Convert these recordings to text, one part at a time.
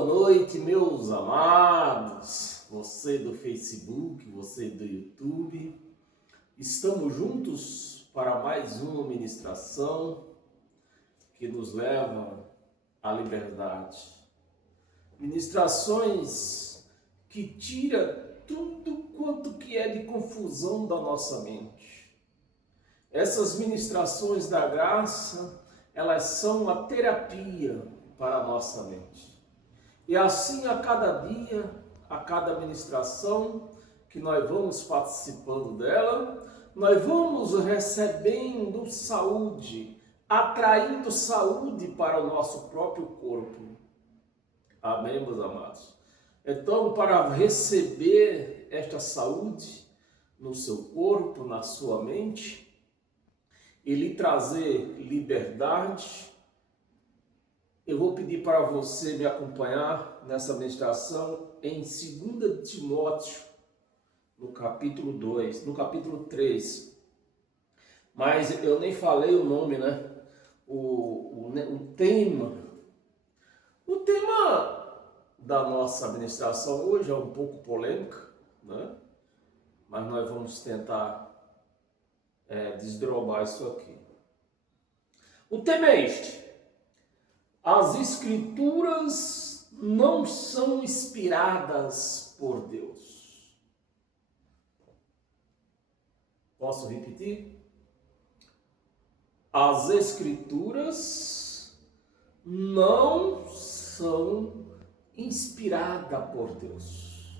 boa noite, meus amados, você do Facebook, você do YouTube. Estamos juntos para mais uma ministração que nos leva à liberdade. Ministrações que tira tudo quanto que é de confusão da nossa mente. Essas ministrações da graça, elas são uma terapia para a nossa mente. E assim a cada dia, a cada ministração que nós vamos participando dela, nós vamos recebendo saúde, atraindo saúde para o nosso próprio corpo. Amém, meus amados? Então, para receber esta saúde no seu corpo, na sua mente, e lhe trazer liberdade, eu vou pedir para você me acompanhar nessa meditação em 2 Timóteo, no capítulo 2, no capítulo 3. Mas eu nem falei o nome, né? O tema da nossa ministração hoje é um pouco polêmica, né? Mas nós vamos tentar desdobrar isso aqui. O tema é este: as Escrituras não são inspiradas por Deus. Posso repetir? As Escrituras não são inspiradas por Deus.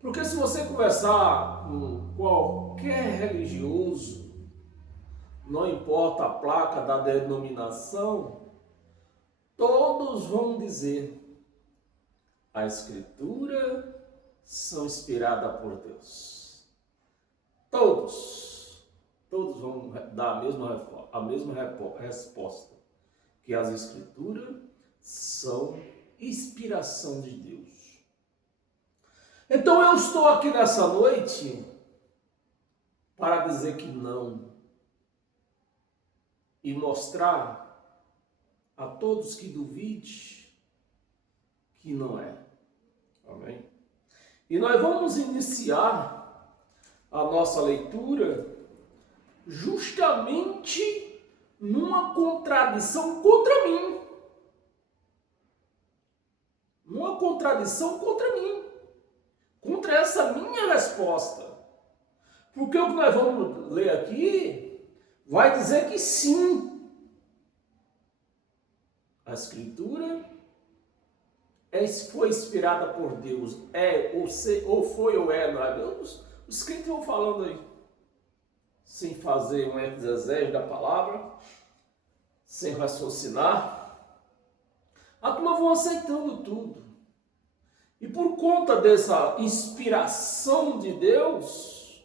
Porque se você conversar com qualquer religioso, não importa a placa da denominação, todos vão dizer: a Escritura são inspiradas por Deus. Todos vão dar a mesma resposta, que as Escrituras são inspiração de Deus. Então eu estou aqui nessa noite para dizer que não, e mostrar a todos que duvidem que não é. Amém? E nós vamos iniciar a nossa leitura justamente numa contradição contra mim. Uma contradição contra mim. Contra essa minha resposta. Porque o que nós vamos ler aqui vai dizer que sim, a Escritura foi inspirada por Deus, ou foi ou é, não é? Os crentes vão falando aí, sem fazer um exegese da palavra, sem raciocinar, a turma vão aceitando tudo. E por conta dessa inspiração de Deus,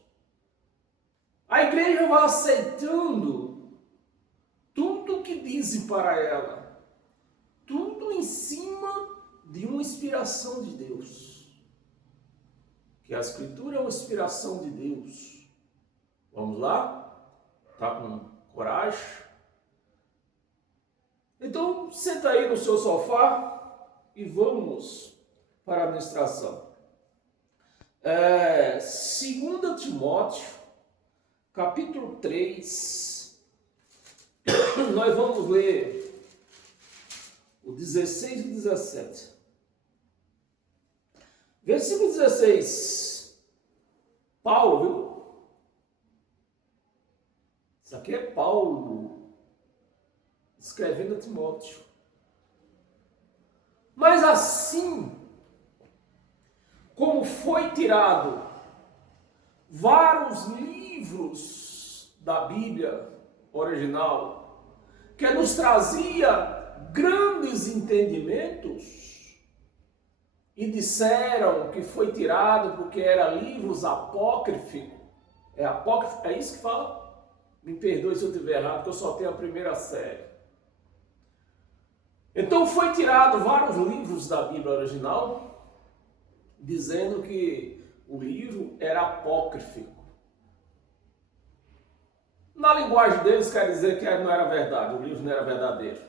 a igreja vai aceitando tudo que dizem para ela, tudo em cima de uma inspiração de Deus. Que a Escritura é uma inspiração de Deus. Vamos lá? Tá com coragem? Então, senta aí no seu sofá e vamos para a ministração. 2 Timóteo, capítulo 3, nós vamos ler o 16 e o 17. Versículo 16. Paulo, viu? Isso aqui é Paulo escrevendo a Timóteo. Mas assim como foi tirado vários livros da Bíblia original, que nos trazia grandes entendimentos, e disseram que foi tirado porque era livros apócrifos. É apócrifo? É isso que fala? Me perdoe se eu estiver errado, porque eu só tenho a primeira série. Então foi tirado vários livros da Bíblia original, dizendo que o livro era apócrifo. Na linguagem deles quer dizer que não era verdade, o livro não era verdadeiro.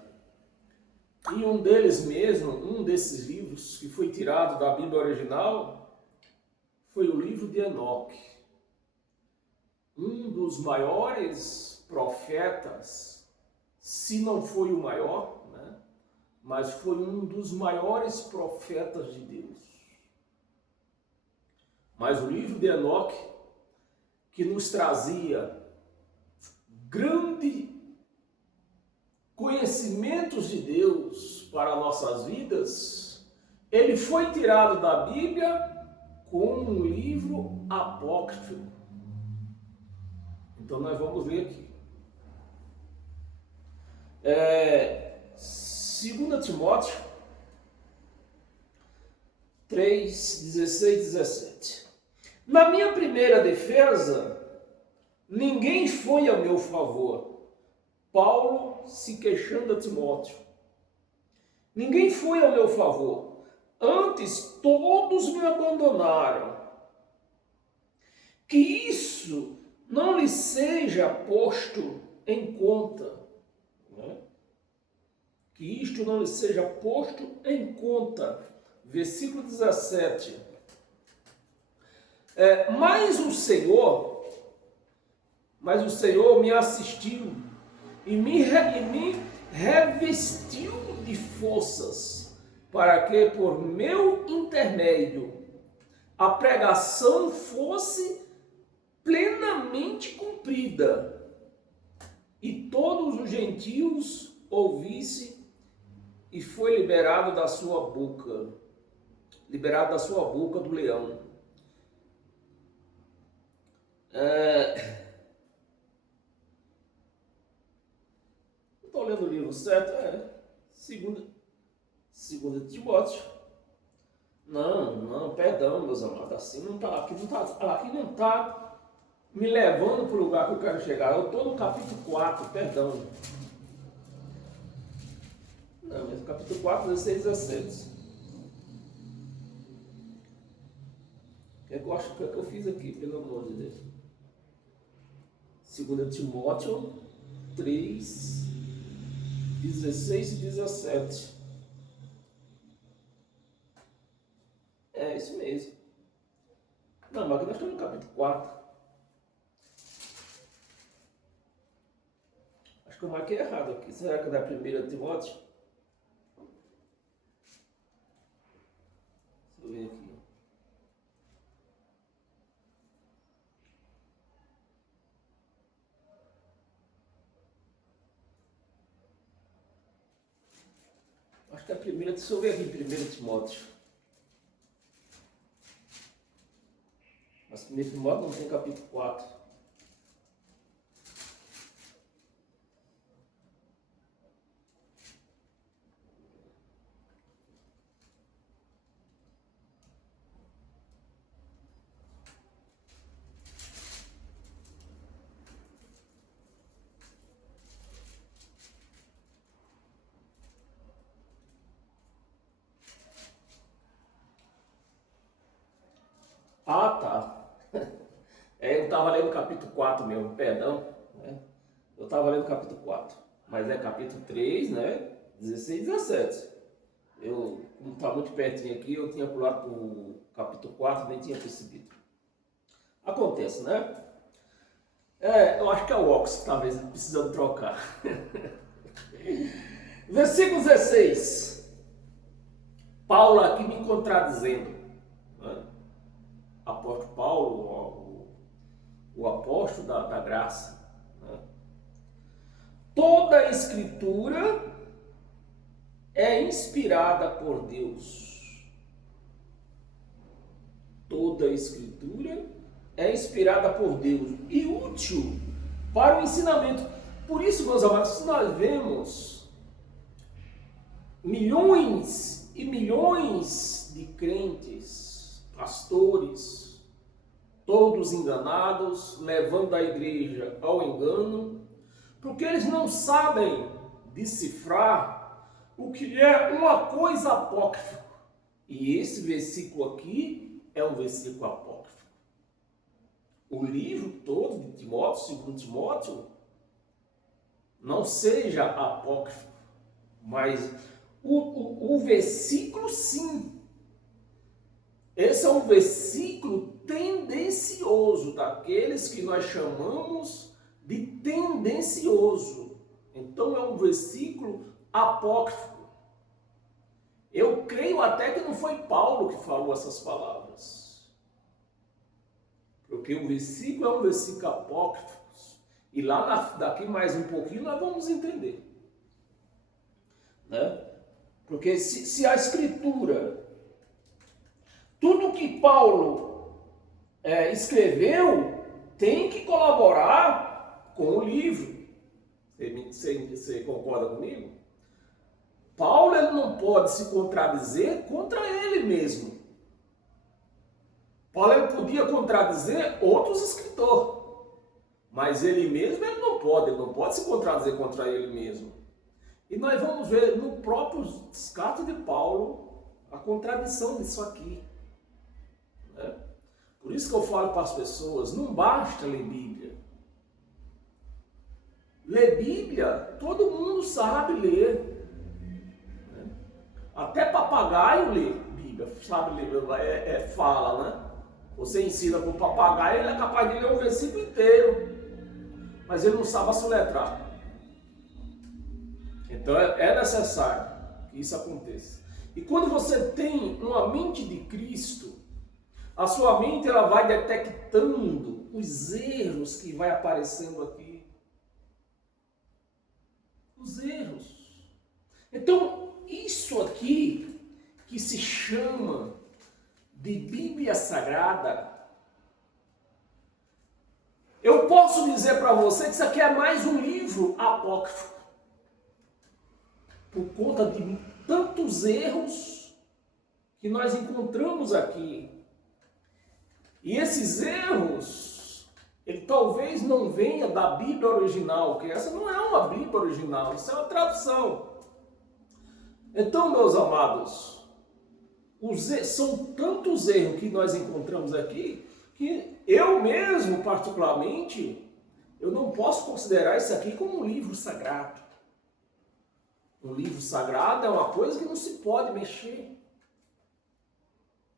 E um deles mesmo, um desses livros que foi tirado da Bíblia original, foi o livro de Enoque. Um dos maiores profetas, se não foi o maior, né? Mas foi um dos maiores profetas de Deus. Mas o livro de Enoque, que nos trazia grande conhecimentos de Deus para nossas vidas, ele foi tirado da Bíblia como um livro apócrifo. Então nós vamos ler aqui. 2 Timóteo 3, 16 e 17. Na minha primeira defesa, ninguém foi a meu favor. Paulo se queixando a Timóteo. Ninguém foi ao meu favor. Antes, todos me abandonaram. Que isso não lhe seja posto em conta. Né? Que isto não lhe seja posto em conta. Versículo 17. Mas o Senhor me assistiu e me revestiu de forças, para que por meu intermédio a pregação fosse plenamente cumprida e todos os gentios ouvissem, e foi liberado da sua boca do leão. Estou lendo o livro certo? Segunda Timóteo. Não, perdão, meus amados. Assim não tá, aqui não tá me levando para o lugar que eu quero chegar. Eu estou no capítulo 4, perdão. Não, mas capítulo 4, 16 e 17. O que eu fiz aqui, pelo amor de Deus? 2 Timóteo 3, 16 e 17. É isso mesmo. Não, mas aqui nós estamos no capítulo 4. Acho que eu marquei errado aqui. Será que é da 1 Timóteo? Deixa eu ver aqui. Acho que é a primeira, deixa eu ver aqui, 1 Timóteo. Mas 1 Timóteo não tem capítulo 4. Ah, tá. Eu estava lendo o capítulo 4 mesmo, perdão. Né? Eu estava lendo o capítulo 4. Mas é capítulo 3, né? 16 e 17. Eu, como está muito pertinho aqui, eu tinha pulado para o capítulo 4 nem tinha percebido. Acontece, né? Eu acho que é o óculos, talvez precisando trocar. Versículo 16. Paulo aqui me contradizendo. Né? Apóstolo Paulo, o apóstolo da graça. Né? Toda a escritura é inspirada por Deus. Toda a escritura é inspirada por Deus e útil para o ensinamento. Por isso, meus amados, nós vemos milhões e milhões de crentes, pastores, todos enganados, levando a igreja ao engano, porque eles não sabem decifrar o que é uma coisa apócrifa. E esse versículo aqui é um versículo apócrifo. O livro todo de Timóteo, 2 Timóteo, não seja apócrifo, mas O versículo, sim. Esse é um versículo tendencioso, daqueles que nós chamamos de tendencioso. Então é um versículo apócrifo. Eu creio até que não foi Paulo que falou essas palavras. Porque o versículo é um versículo apócrifo. E lá daqui mais um pouquinho nós vamos entender. Né? Porque se a Escritura, tudo que Paulo escreveu, tem que colaborar com o livro. Você concorda comigo? Paulo ele não pode se contradizer contra ele mesmo. Paulo ele podia contradizer outros escritores, mas ele mesmo ele não pode se contradizer contra ele mesmo. E nós vamos ver no próprio descartes de Paulo a contradição disso aqui. Né? Por isso que eu falo para as pessoas, não basta ler Bíblia. Ler Bíblia, todo mundo sabe ler. Até papagaio lê Bíblia, sabe ler, fala, né? Você ensina para o papagaio, ele é capaz de ler um versículo inteiro, mas ele não sabe assoletrar. Então é necessário que isso aconteça. E quando você tem uma mente de Cristo, a sua mente ela vai detectando os erros que vai aparecendo aqui. Os erros. Então, isso aqui, que se chama de Bíblia Sagrada, eu posso dizer para você que isso aqui é mais um livro apócrifo. Por conta de tantos erros que nós encontramos aqui. E esses erros, ele talvez não venha da Bíblia original, que essa não é uma Bíblia original, isso é uma tradução. Então, meus amados, são tantos erros que nós encontramos aqui, que eu mesmo, particularmente, eu não posso considerar isso aqui como um livro sagrado. Um livro sagrado é uma coisa que não se pode mexer.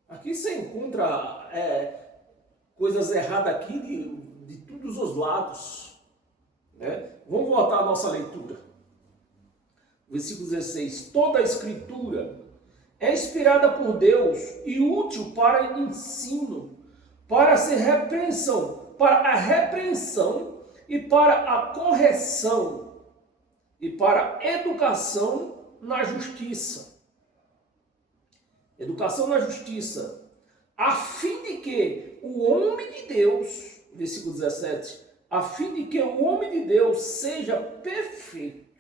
Aqui você encontra coisas erradas aqui de todos os lados. Né? Vamos voltar à nossa leitura. Versículo 16. Toda a Escritura é inspirada por Deus e útil para ensino, para a repreensão e para a correção e para a educação na justiça. Educação na justiça, a fim de que o homem de Deus, versículo 17, a fim de que o homem de Deus seja perfeito.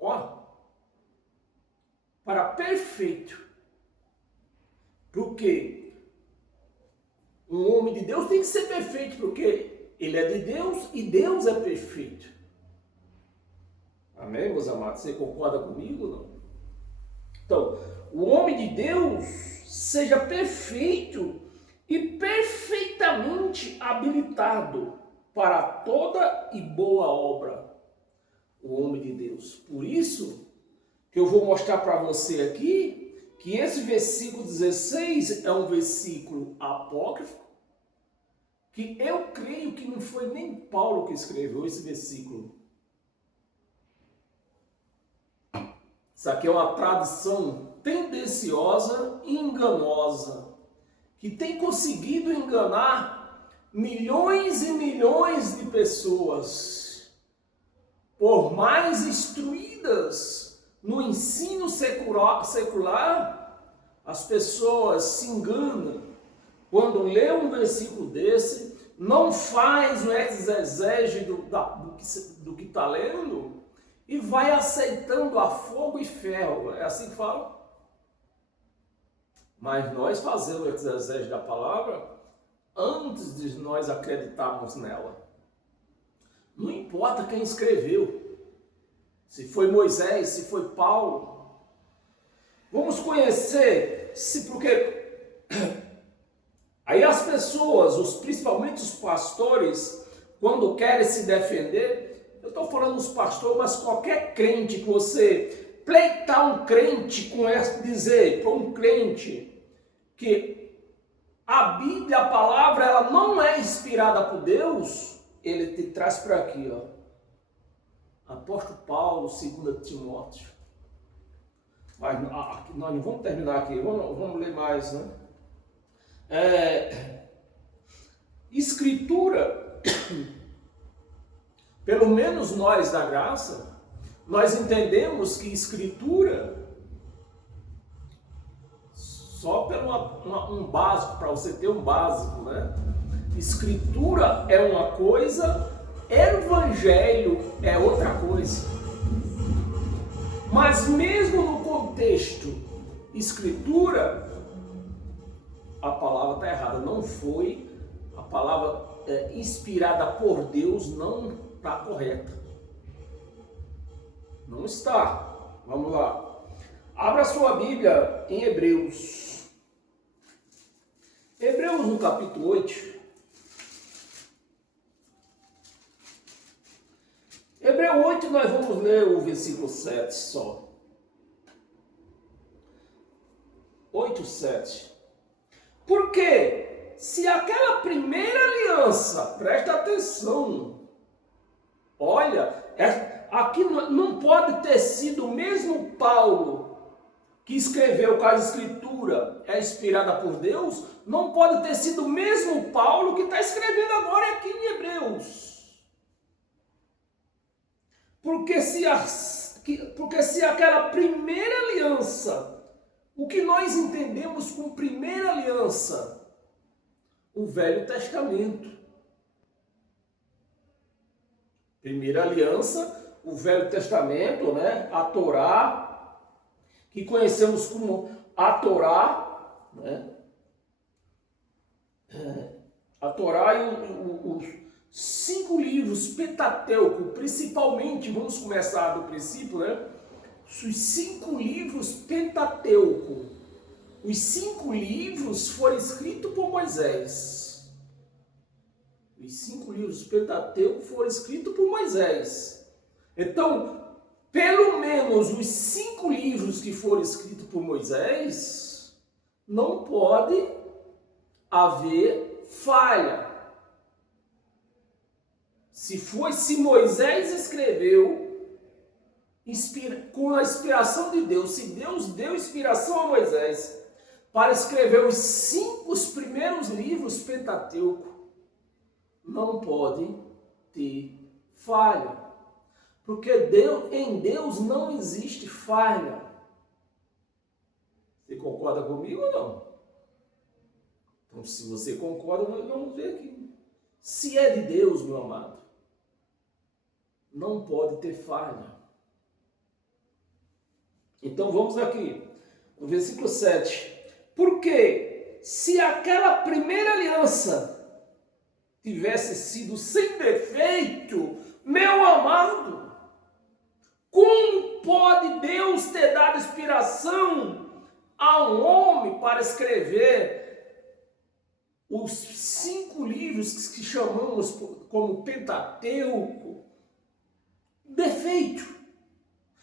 Ó, para perfeito. Porque um homem de Deus tem que ser perfeito, porque ele é de Deus e Deus é perfeito. Amém, meus amados? Você concorda comigo ou não? Então, o homem de Deus seja perfeito e perfeitamente habilitado para toda e boa obra. O homem de Deus. Por isso que eu vou mostrar para você aqui que esse versículo 16 é um versículo apócrifo, que eu creio que não foi nem Paulo que escreveu esse versículo. Isso aqui é uma tradição tendenciosa e enganosa, que tem conseguido enganar milhões e milhões de pessoas. Por mais instruídas no ensino secular, as pessoas se enganam quando lê um versículo desse, não faz o exegese do que está lendo e vai aceitando a fogo e ferro. É assim que fala? Mas nós fazemos o exegese da palavra antes de nós acreditarmos nela. Não importa quem escreveu, se foi Moisés, se foi Paulo. Vamos conhecer, porque aí as pessoas, principalmente os pastores, quando querem se defender, eu estou falando dos pastores, mas qualquer crente que você pleitar um crente com essa, dizer para um crente que a Bíblia, a palavra, ela não é inspirada por Deus, ele te traz para aqui, ó. Apóstolo Paulo, 2 Timóteo. Mas nós não vamos terminar aqui, vamos ler mais, né? Escritura, pelo menos nós da graça, nós entendemos que Escritura, só pelo um básico, para você ter um básico, né? Escritura é uma coisa, Evangelho é outra coisa. Mas mesmo no contexto Escritura, a palavra está errada. Não foi, a palavra inspirada por Deus não está correta. Não está. Vamos lá. Abra sua Bíblia em Hebreus. Hebreus no capítulo 8. Hebreus 8, nós vamos ler o versículo 7 só. 8, 7. Porque se aquela primeira aliança, presta atenção, olha, aqui não pode ter sido o mesmo Paulo que escreveu que a Escritura é inspirada por Deus, não pode ter sido o mesmo Paulo que está escrevendo agora aqui em Hebreus. Porque se aquela primeira aliança, o que nós entendemos com primeira aliança, o Velho Testamento. Primeira aliança, o Velho Testamento, né? A Torá, que conhecemos como a Torá, né? A Torá e os 5 livros Pentateuco, principalmente, vamos começar do princípio, né? Os 5 livros Pentateuco. Os 5 livros foram escritos por Moisés. Os 5 livros Pentateuco foram escritos por Moisés. Então, pelo menos os 5 livros que foram escritos por Moisés, não pode haver falha. Se Moisés escreveu com a inspiração de Deus, se Deus deu inspiração a Moisés para escrever os primeiros livros Pentateuco, não pode ter falha. Porque em Deus não existe falha. Você concorda comigo ou não? Então, se você concorda, nós vamos ver aqui. Se é de Deus, meu amado, não pode ter falha. Então vamos aqui, no versículo 7. Porque se aquela primeira aliança tivesse sido sem defeito, meu amado, como pode Deus ter dado inspiração a um homem para escrever os 5 livros que chamamos como Pentateuco? Defeito.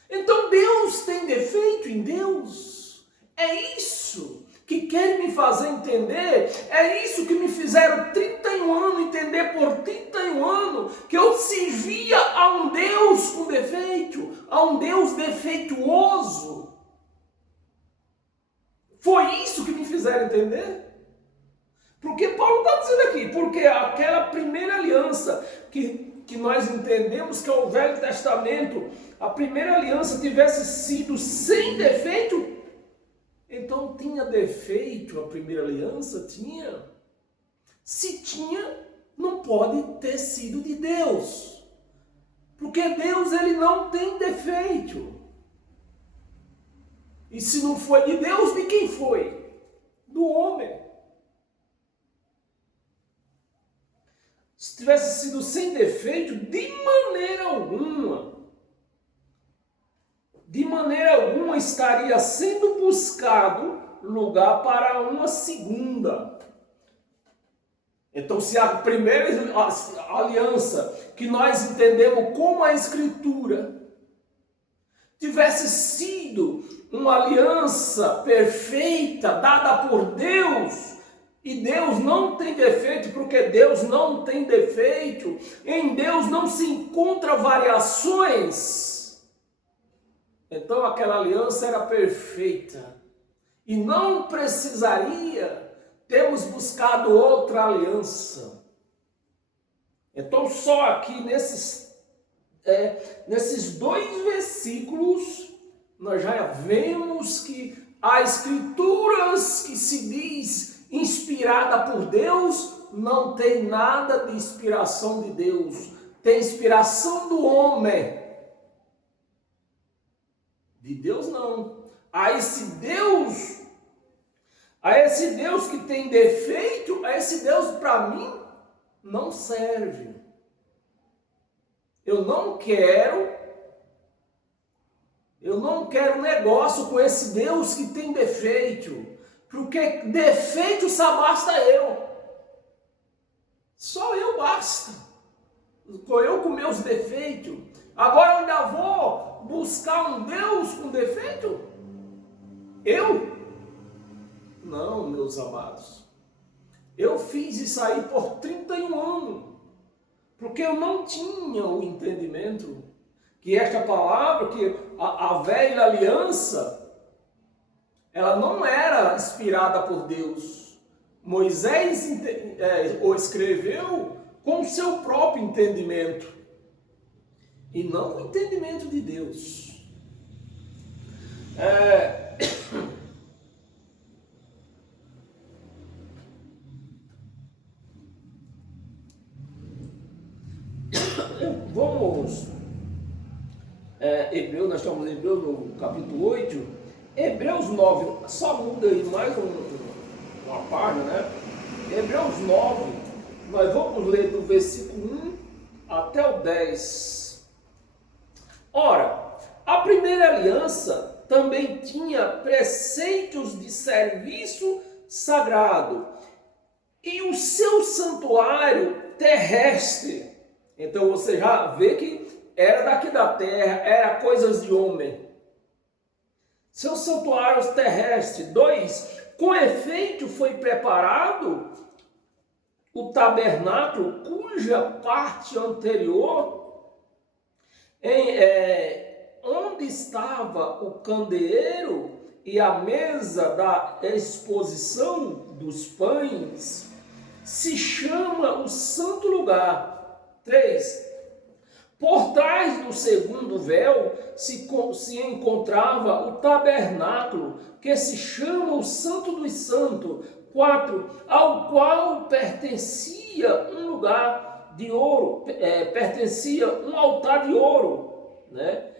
Então Deus tem defeito em Deus? É isso que querem me fazer entender? É isso que me fizeram 31 anos entender por 31 anos? Que eu servia a um Deus com defeito, a um Deus defeituoso? Foi isso que me fizeram entender? Porque Paulo está dizendo aqui, porque aquela primeira aliança que nós entendemos que é o Velho Testamento, a primeira aliança tivesse sido sem defeito, então tinha defeito a primeira aliança? Tinha. Se tinha, não pode ter sido de Deus. Porque Deus, ele não tem defeito. E se não foi de Deus, de quem foi? Do homem. Se tivesse sido sem defeito, de maneira alguma estaria sendo buscado lugar para uma segunda. Então, se a primeira aliança, que nós entendemos como a Escritura, tivesse sido uma aliança perfeita, dada por Deus, e Deus não tem defeito, porque Deus não tem defeito, em Deus não se encontra variações, então aquela aliança era perfeita, e não precisaria termos buscado outra aliança. Então só aqui nesses 2 versículos, nós já vemos que há escrituras que se diz inspirada por Deus, não tem nada de inspiração de Deus, tem inspiração do homem. De Deus não. A esse Deus que tem defeito, a esse Deus para mim não serve. Eu não quero negócio com esse Deus que tem defeito, porque defeito só basta eu. Só eu basta. Eu com meus defeitos. Agora eu ainda vou buscar um Deus com defeito? Eu? Não, meus amados. Eu fiz isso aí por 31 anos. Porque eu não tinha o entendimento que esta palavra, que a velha aliança, ela não era inspirada por Deus. Moisés o escreveu com o seu próprio entendimento, e não com o entendimento de Deus. Vamos, Hebreus, nós estamos em Hebreus no capítulo 8, Hebreus 9, só muda aí mais uma página, né? Hebreus 9, nós vamos ler do versículo 1 até o 10. Ora, a primeira aliança também tinha preceitos de serviço sagrado e o seu santuário terrestre. Então você já vê que era daqui da terra, era coisas de homem. Seus santuários terrestres. 2. Com efeito foi preparado o tabernáculo, cuja parte anterior, onde estava o candeeiro e a mesa da exposição dos pães, se chama o santo lugar. 3. Por trás do segundo véu se encontrava o tabernáculo, que se chama o Santo dos Santos. 4. Ao qual pertencia um lugar de ouro, pertencia um altar de ouro, né?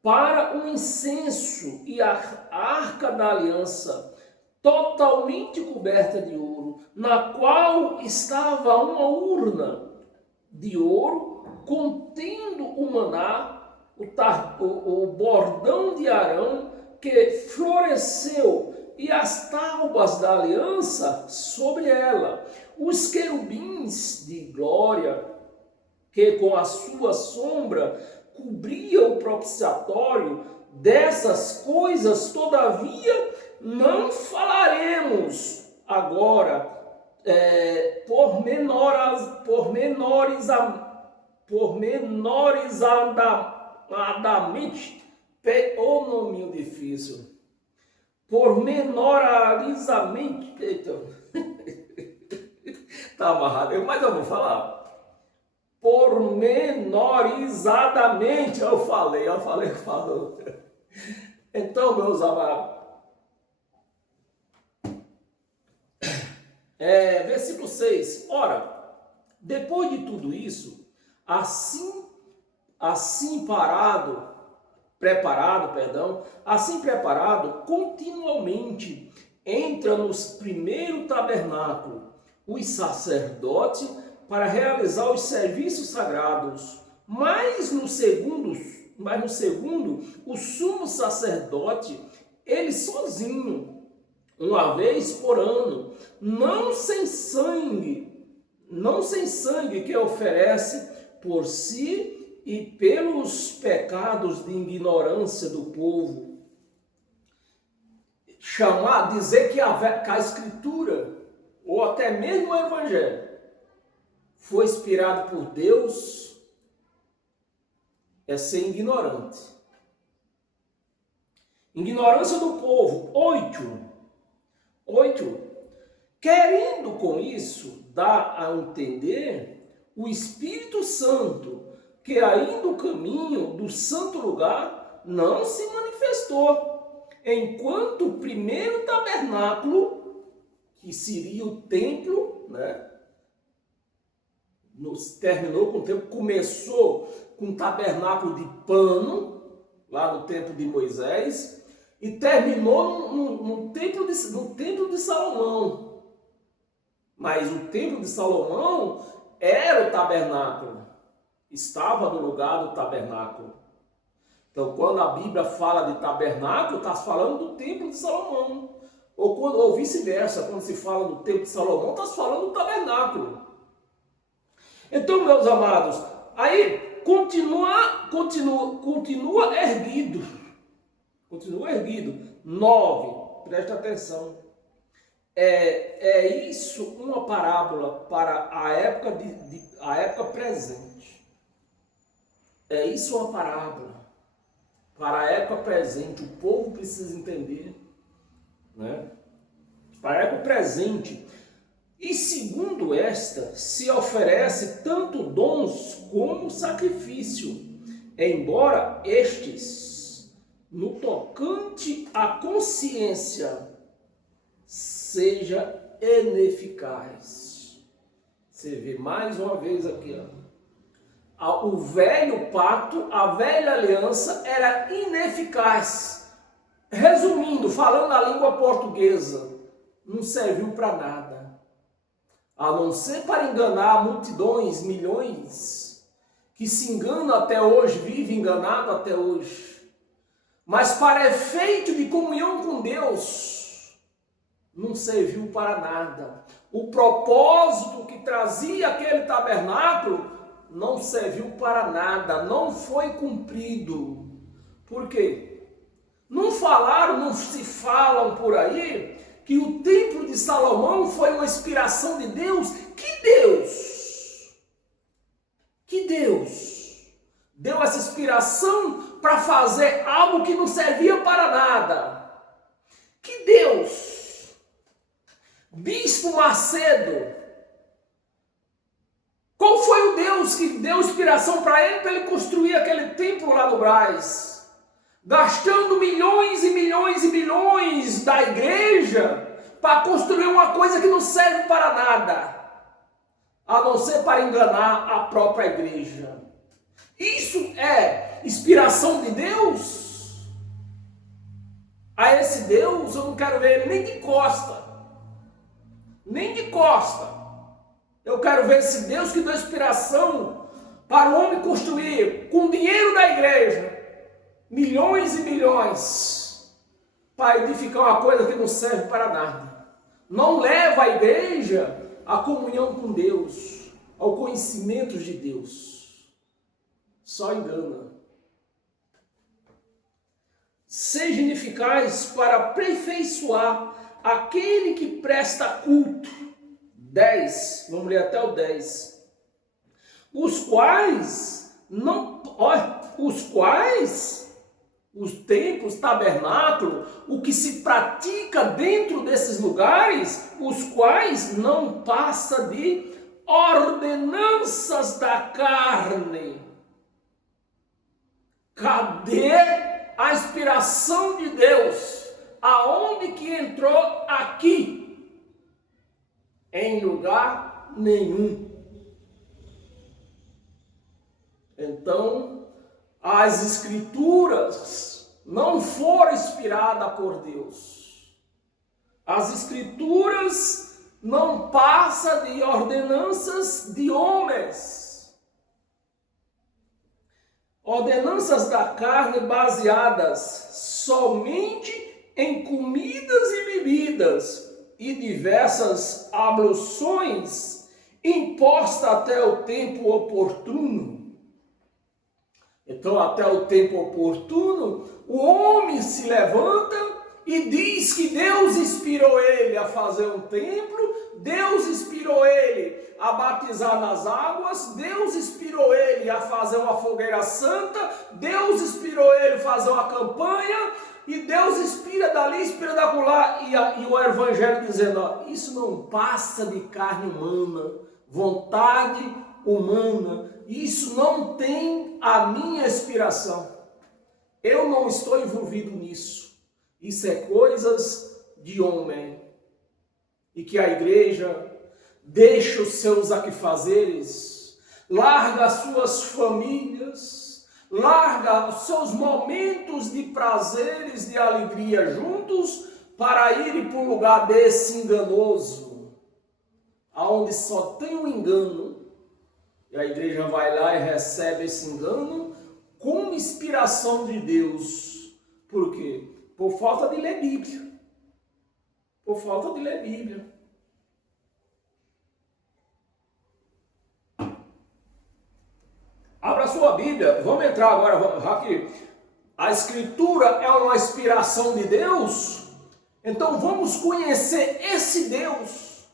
Para o incenso, e a arca da aliança, totalmente coberta de ouro, na qual estava uma urna de ouro contendo o maná, o bordão de Arão que floresceu, e as tábuas da aliança sobre ela, os querubins de glória que com a sua sombra cobria o propiciatório. Dessas coisas, todavia, não falaremos agora pormenorizadamente, o nominho difícil, pormenorizadamente, tá amarrado, mas eu vou falar, pormenorizadamente, eu falei. Então, meus amados, versículo 6, ora, depois de tudo isso, assim preparado, continuamente entra nos primeiro tabernáculo os sacerdotes para realizar os serviços sagrados, mas no segundo, o sumo sacerdote, ele sozinho, uma vez por ano, não sem sangue que oferece por si e pelos pecados de ignorância do povo, dizer que a Escritura, ou até mesmo o Evangelho, foi inspirado por Deus, é ser ignorante. Ignorância do povo. 8. Querendo com isso dar a entender o Espírito Santo, que ainda o caminho do santo lugar não se manifestou, enquanto o primeiro tabernáculo, que seria o templo, né, terminou com o templo, começou com o tabernáculo de pano, lá no tempo de Moisés, e terminou no templo de Salomão. Mas o templo de Salomão era o tabernáculo, estava no lugar do tabernáculo. Então, quando a Bíblia fala de tabernáculo, está falando do templo de Salomão. Ou vice-versa, quando se fala do templo de Salomão, está falando do tabernáculo. Então, meus amados, aí continua erguido. Continua erguido. 9, presta atenção. É isso uma parábola para a época, a época presente. É isso uma parábola para a época presente. O povo precisa entender, né? Para a época presente. E segundo esta, se oferece tanto dons como sacrifício, embora estes, no tocante à consciência, seja ineficaz. Você vê mais uma vez aqui, ó. O velho pacto, a velha aliança era ineficaz. Resumindo, falando a língua portuguesa, não serviu para nada, a não ser para enganar multidões, milhões, que se enganam até hoje, vivem enganados até hoje. Mas para efeito de comunhão com Deus, não serviu para nada. O propósito que trazia aquele tabernáculo não serviu para nada, não foi cumprido. Por quê? Não se falam por aí que o templo de Salomão foi uma inspiração de Deus? Que Deus? Que Deus deu essa inspiração para fazer algo que não servia para nada? Que Deus? Bispo Macedo, qual foi o Deus que deu inspiração para ele construir aquele templo lá no Brás? Gastando milhões e milhões e milhões da igreja para construir uma coisa que não serve para nada, a não ser para enganar a própria igreja. Isso é inspiração de Deus? A esse Deus eu não quero ver ele nem de costa. Nem de costa. Eu quero ver esse Deus que deu inspiração para o homem construir com o dinheiro da igreja milhões e milhões para edificar uma coisa que não serve para nada. Não leva a igreja à comunhão com Deus, ao conhecimento de Deus. Só engana. Seja ineficaz para aperfeiçoar aquele que presta culto. 10, vamos ler até o 10. Os quais, os templos, tabernáculo, o que se pratica dentro desses lugares, os quais não passa de ordenanças da carne. Cadê a inspiração de Deus? Aonde que entrou aqui? Em lugar nenhum. Então, as escrituras não foram inspiradas por Deus. As escrituras não passam de ordenanças de homens. Ordenanças da carne baseadas somente em comidas e bebidas e diversas abluções impostas até o tempo oportuno. Então, até o tempo oportuno, o homem se levanta e diz que Deus inspirou ele a fazer um templo, Deus inspirou ele a batizar nas águas, Deus inspirou ele a fazer uma fogueira santa, Deus inspirou ele a fazer uma campanha, e Deus inspira dali, inspira da lá, e o evangelho dizendo, ó, isso não passa de carne humana, vontade humana, isso não tem a minha inspiração. Eu não estou envolvido nisso. Isso é coisas de homem. E que a igreja deixa os seus aquifazeres, larga as suas famílias, larga os seus momentos de prazeres, de alegria juntos, para ir para um lugar desse enganoso, aonde só tem um engano. E a igreja vai lá e recebe esse engano com inspiração de Deus. Por quê? Por falta de ler Bíblia. Por falta de ler Bíblia. Abra sua Bíblia. Vamos entrar agora aqui. A Escritura é uma inspiração de Deus. Então vamos conhecer esse Deus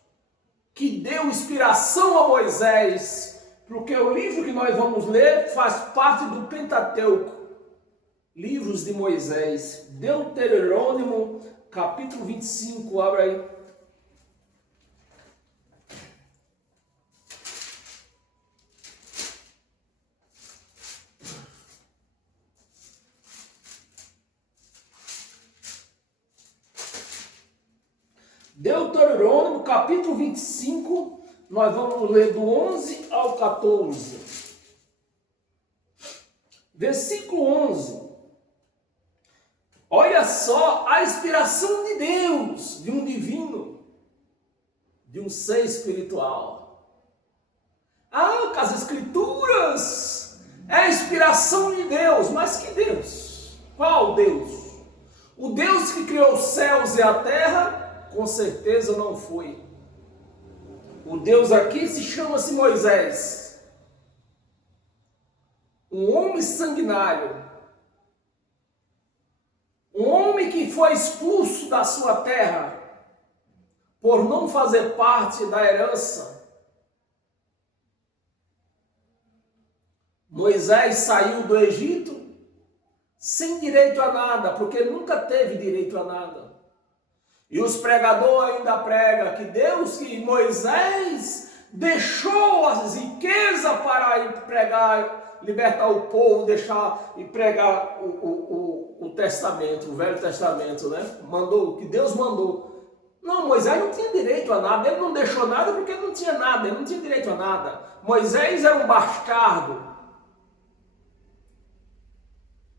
que deu inspiração a Moisés. Porque o livro que nós vamos ler faz parte do Pentateuco. Livros de Moisés. Deuteronômio, capítulo 25. Abre aí. Deuteronômio, capítulo 25. Nós vamos ler do 11 ao 14. Versículo 11. Olha só a inspiração de Deus, de um divino, de um ser espiritual. Ah, as Escrituras é a inspiração de Deus, mas que Deus? Qual Deus? O Deus que criou os céus e a terra? Com certeza não foi. O Deus aqui se chama-se Moisés, um homem sanguinário, um homem que foi expulso da sua terra por não fazer parte da herança. Moisés saiu do Egito sem direito a nada, porque nunca teve direito a nada. E os pregadores ainda pregam que Deus, que Moisés deixou as riquezas para ir pregar, libertar o povo, deixar e pregar o testamento, o Velho Testamento, né? Mandou, que Deus mandou. Não, Moisés não tinha direito a nada, ele não deixou nada porque ele não tinha nada, ele não tinha direito a nada. Moisés era um bastardo.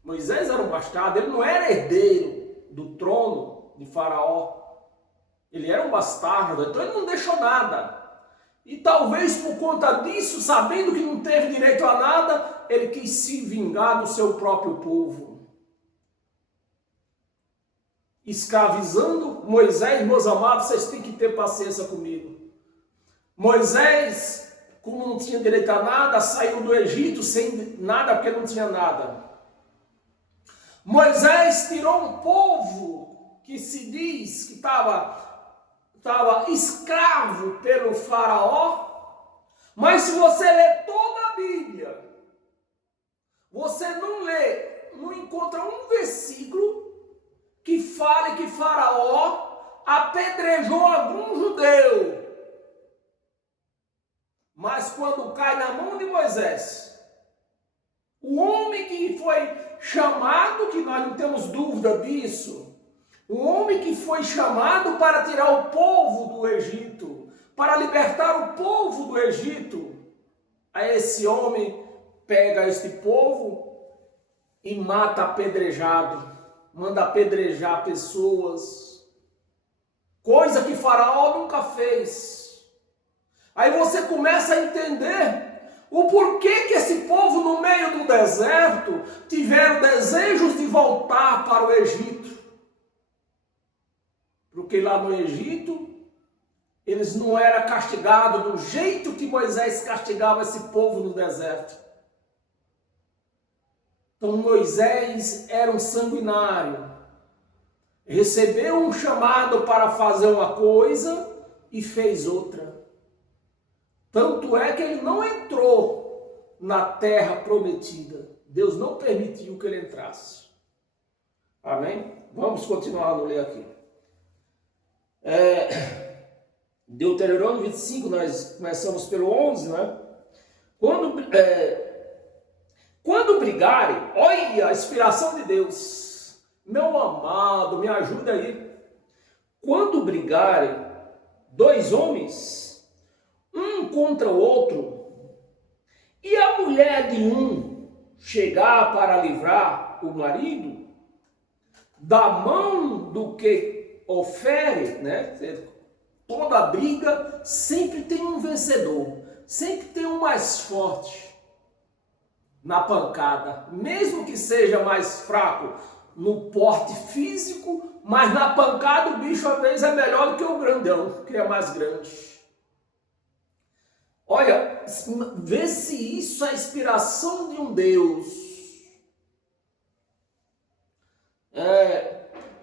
Moisés era um bastardo, ele não era herdeiro do trono de Faraó. Ele era um bastardo, então ele não deixou nada. E talvez por conta disso, sabendo que não teve direito a nada, ele quis se vingar do seu próprio povo. Escravizando Moisés, meus amados, vocês têm que ter paciência comigo. Moisés, como não tinha direito a nada, saiu do Egito sem nada, porque não tinha nada. Moisés tirou um povo que se diz que estava escravo pelo faraó, mas se você ler toda a Bíblia, você não encontra um versículo que fale que faraó apedrejou algum judeu. Mas quando cai na mão de Moisés, o homem que foi chamado, que nós não temos dúvida disso, um homem que foi chamado para tirar o povo do Egito, para libertar o povo do Egito. Aí esse homem pega este povo e mata apedrejado, manda apedrejar pessoas, coisa que Faraó nunca fez. Aí você começa a entender o porquê que esse povo no meio do deserto tiveram desejos de voltar para o Egito. Porque lá no Egito, eles não eram castigados do jeito que Moisés castigava esse povo no deserto. Então Moisés era um sanguinário, recebeu um chamado para fazer uma coisa e fez outra. Tanto é que ele não entrou na terra prometida. Deus não permitiu que ele entrasse. Amém? Vamos continuar a ler aqui. Deuteronômio 25, nós começamos pelo 11, né? Quando brigarem, olha a inspiração de Deus. Meu amado, me ajuda aí. Quando brigarem dois homens, um contra o outro, e a mulher de um chegar para livrar o marido da mão do que ofere, né? Toda briga sempre tem um vencedor, sempre tem um mais forte na pancada, mesmo que seja mais fraco no porte físico, mas na pancada o bicho às vezes é melhor do que o grandão, que é mais grande. Olha, vê se isso é inspiração de um Deus.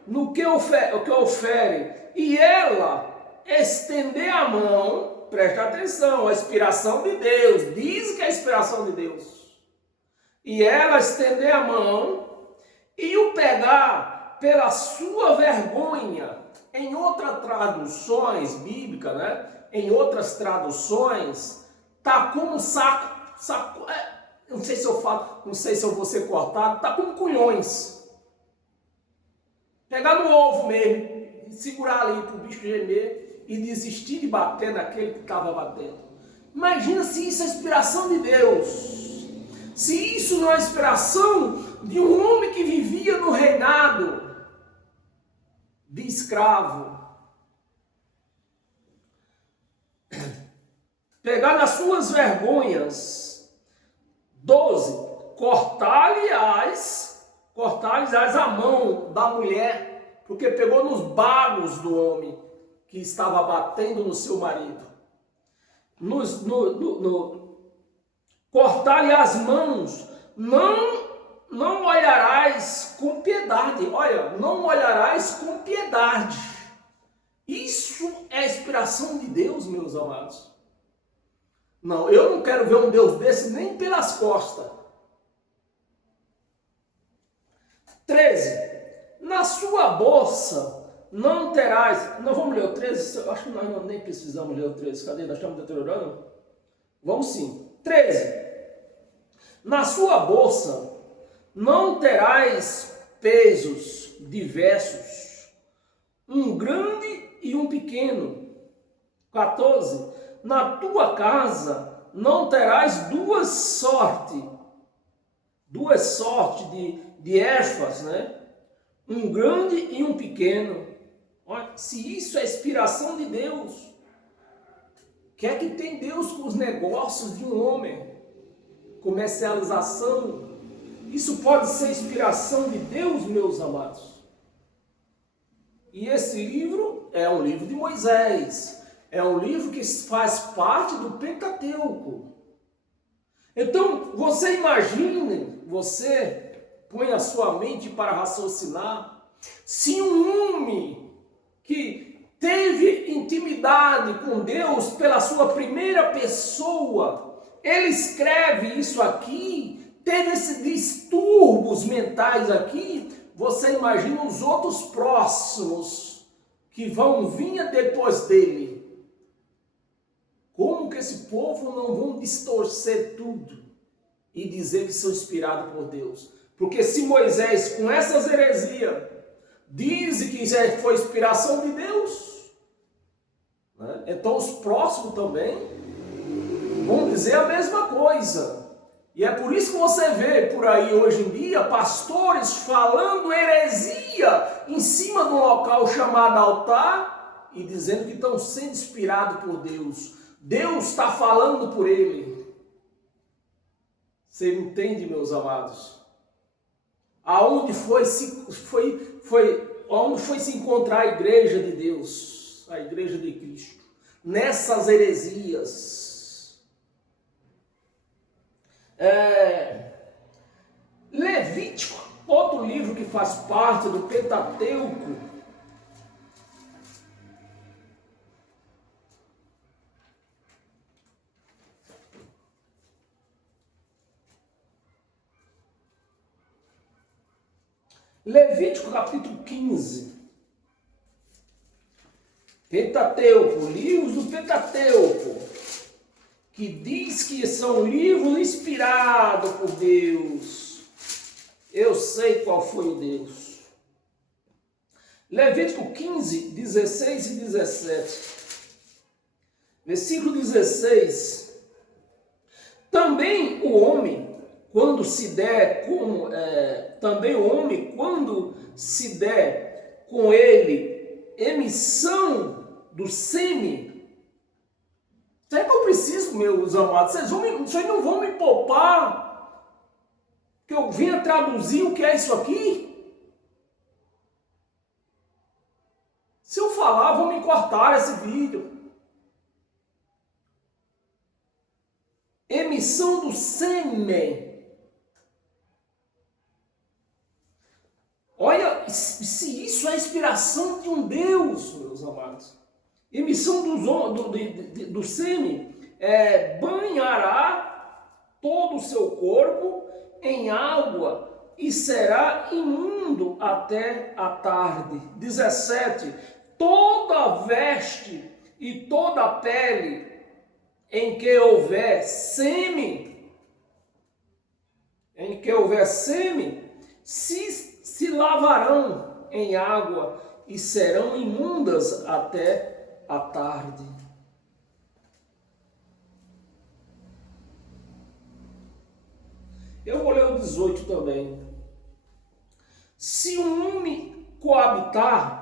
No que ofere, e ela estender a mão, presta atenção, a inspiração de Deus, diz que é a inspiração de Deus. E ela estender a mão e o pegar pela sua vergonha. Em outras traduções bíblicas, né? Em outras traduções, tá como saco, não sei se eu falo, não sei se eu vou ser cortado, tá como culhões. Pegar no ovo mesmo, segurar ali para o bicho gemer e desistir de bater naquele que estava batendo. Imagina se isso é inspiração de Deus. Se isso não é inspiração de um homem que vivia no reinado de escravo. Pegar nas suas vergonhas. 12. Cortar-lhes a mão da mulher, porque pegou nos bagos do homem que estava batendo no seu marido. Cortar-lhe as mãos, não olharás com piedade. Olha, não olharás com piedade. Isso é inspiração de Deus, meus amados. Não, eu não quero ver um Deus desse nem pelas costas. 13. Na sua bolsa não terás... Não vamos ler o 13? Eu acho que nós nem precisamos ler o 13. Cadê? Nós estamos Deuteronômio? Vamos sim. 13. Na sua bolsa não terás pesos diversos, um grande e um pequeno. 14. Na tua casa não terás duas sortes de ervas, né? Um grande e um pequeno. Olha, se isso é inspiração de Deus, o que é que tem Deus com os negócios de um homem? Comercialização. Isso pode ser inspiração de Deus, meus amados. E esse livro é um livro de Moisés. É um livro que faz parte do Pentateuco. Então, você imagine, você põe a sua mente para raciocinar, se um homem que teve intimidade com Deus pela sua primeira pessoa, ele escreve isso aqui, teve esses distúrbios mentais aqui, você imagina os outros próximos que vão vir depois dele. Como que esse povo não vão distorcer tudo e dizer que são inspirados por Deus? Porque se Moisés, com essas heresias, diz que foi inspiração de Deus, né? Então os próximos também vão dizer a mesma coisa. E é por isso que você vê por aí hoje em dia pastores falando heresia em cima de um local chamado altar e dizendo que estão sendo inspirados por Deus. Deus está falando por ele. Você entende, meus amados? Aonde foi se encontrar a igreja de Deus, a igreja de Cristo? Nessas heresias. faz parte do Pentateuco. Levítico capítulo 15. Pentateuco, livros do Pentateuco, que diz que são livros inspirados por Deus. Eu sei qual foi o Deus. Levítico 15, 16 e 17. Versículo 16. Também o homem, quando se der com ele emissão do sêmen. Será que eu preciso, meus amados? Vocês não vão me poupar que eu venha traduzir o que é isso aqui? Se eu falar, vão me cortar esse vídeo. Emissão do sêmen. Olha, se isso é a inspiração de um Deus, meus amados. Emissão do sêmen banhará todo o seu corpo em água e será imundo até a tarde. 17. Toda veste e toda pele em que houver sêmen, se lavarão em água e serão imundas até a tarde. Eu vou ler o 18 também. Se um homem coisar,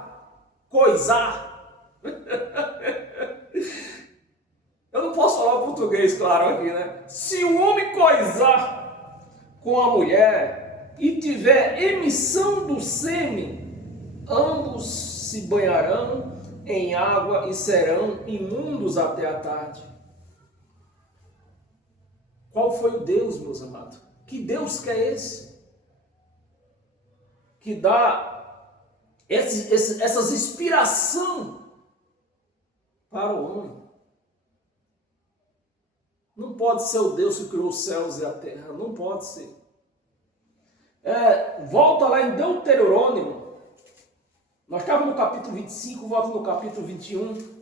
eu não posso falar português, claro, aqui, né? Se um homem coisar com a mulher e tiver emissão do sêmen, ambos se banharão em água e serão imundos até a tarde. Qual foi o Deus, meus amados? Que Deus que é esse? Que dá essas inspiração para o homem. Não pode ser o Deus que criou os céus e a terra. Não pode ser. Volta lá em Deuteronômio. Nós estávamos no capítulo 25, volta no capítulo 21.